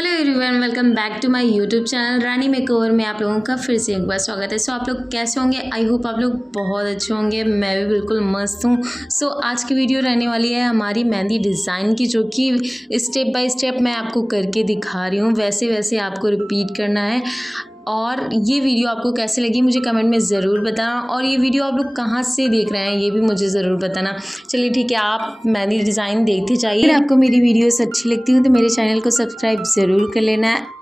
Hello everyone, welcome back to my YouTube channel Rani makeover में आप लोगों का फिर से एक बार स्वागत है। आप लोग कैसे होंगे? आई होप आप लोग बहुत अच्छे होंगे। मैं भी बिल्कुल मस्त हूँ। आज की वीडियो रहने वाली है हमारी मेहंदी डिज़ाइन की, जो कि स्टेप बाय स्टेप मैं आपको करके दिखा रही हूँ। वैसे वैसे आपको रिपीट करना है। और ये वीडियो आपको कैसे लगी मुझे कमेंट में ज़रूर बताना, और ये वीडियो आप लोग कहाँ से देख रहे हैं ये भी मुझे ज़रूर बताना। चलिए ठीक है, आप मेहंदी डिज़ाइन देखते जाइए। अगर आपको मेरी वीडियोस अच्छी लगती हैं तो मेरे चैनल को सब्सक्राइब ज़रूर कर लेना है।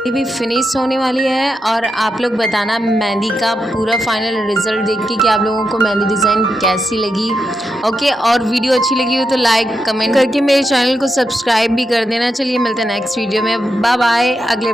ये भी फिनिश होने वाली है और आप लोग बताना मेहंदी का पूरा फाइनल रिजल्ट देख के कि आप लोगों को मेहंदी डिज़ाइन कैसी लगी। ओके, और वीडियो अच्छी लगी हो तो लाइक कमेंट करके मेरे चैनल को सब्सक्राइब भी कर देना। चलिए मिलते हैं नेक्स्ट वीडियो में, बाय बाय। अगले